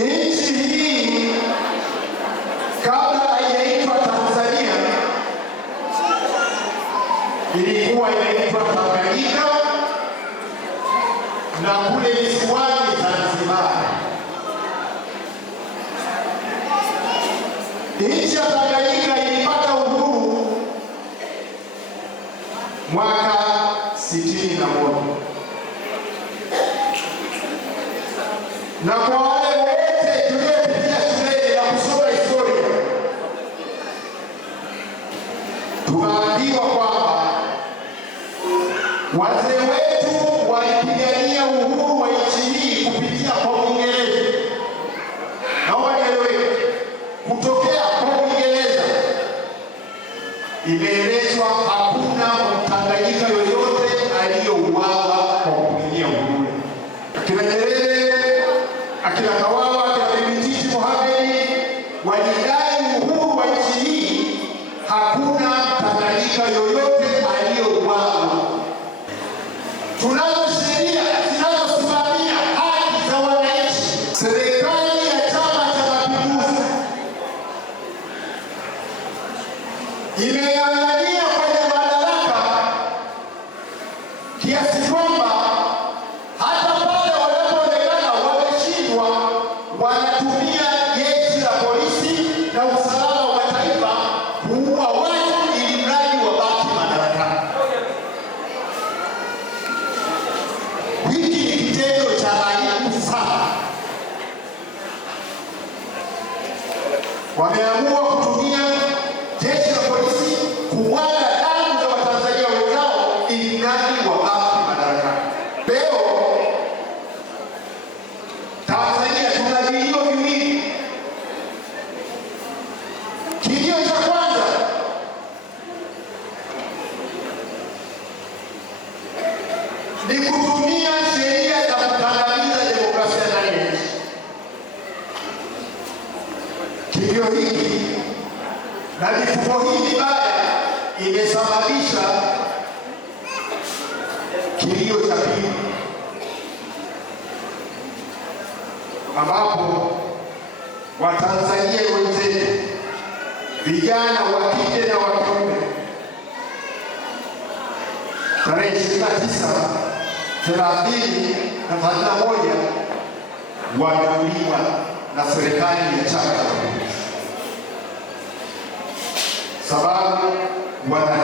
Nchi hii kabla haijaitwa Tanzania ilikuwa inaitwa Tanganyika na kule visiwani Zanzibar. Nchi ya Tanganyika ilipata uhuru mwaka 61. Na kwa wale wote tuliopitia shule ya kusoma historia, tunaambiwa kwamba wazee wetu walipigania uhuru wa nchi hii kupitia kwa Uingereza. Naomba nieleweke, kutokea kwa Uingereza imeelezwa hakuna Mtanganyika yoyote aliyouawa kwa kupigania uhuru. Akina Nyerere, akina Kawawa, akina Bibi Titi Mohamed walidai uhuru wa nchi hii, hakuna Mtanganyika yoyote aliyouawa. Tunazo sheria zinazosimamia haki za wananchi. Serikali ya Chama cha Mapinduzi imeng'ang'ania kwenye madaraka kiasi kwamba hata pale wanapoonekana wameshindwa, wanatumia jeshi la polisi na usalama wa taifa kuua watu ili mradi wabaki madarakani. Hiki ni kitendo cha aibu sana. Wameamua kutumia jeshi la polisi kumwaga damu za Watanzania wenzao ili mradi wabaki madarakani. Leo Tanzania tuna vilio viwili. Kilio cha kwanza ni kutumia sheria za kukandamiza demokrasia ndani ya nchi. Kilio hiki na mifumo hii mibaya imesababisha kilio cha pili, ambapo Watanzania wenzetu, vijana wa kike na wa kiume, tarehe 29, 30 na 31 wanauliwa na serikali ya Chama cha Mapinduzi, sababu wana